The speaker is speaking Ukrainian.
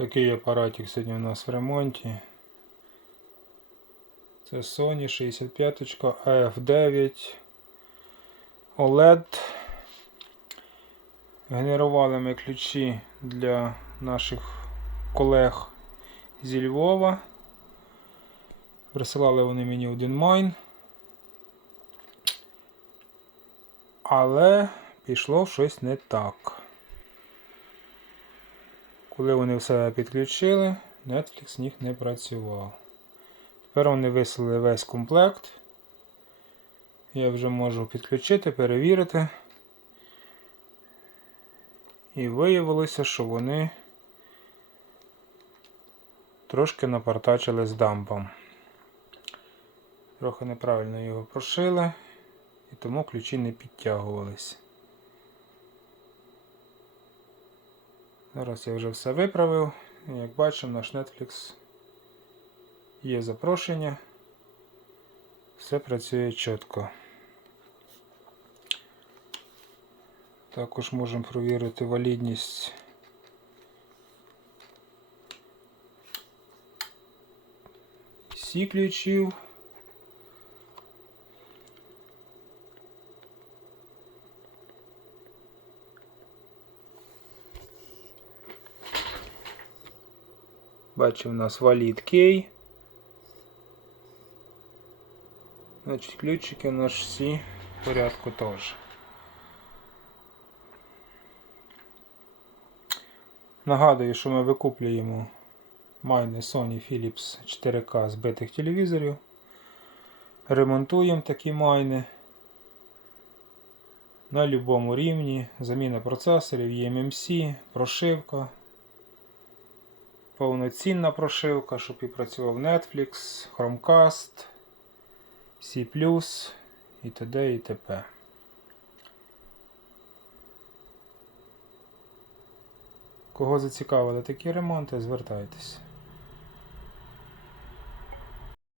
Такий апаратик сьогодні у нас в ремонті. Це Sony 65 AF9 OLED. Генерували ми ключі для наших колег зі Львова. Присилали вони мені один майн. Але пішло щось не так. Коли вони все підключили, Netflix них не працював. Тепер вони вислали весь комплект. Я вже можу підключити, перевірити. І виявилося, що вони трошки напартачили з дампом. Трохи неправильно його прошили, і тому ключі не підтягувались. Зараз я вже все виправив. Як бачимо, наш Netflix є запрошення. Все працює чітко. Також можемо провірити валідність всі ключів. Бачимо, у нас валід кей. Значить, ключики у нас всі в порядку теж. Нагадую, що ми викуплюємо майни Sony Philips 4K збитих телевізорів. Ремонтуємо такі майни на будь-якому рівні. Заміна процесорів, EMMC, прошивка. Повноцінна прошивка, щоб і працював Netflix, Chromecast, C+, і т.д. і т.п. Кого зацікавили такі ремонти, звертайтеся.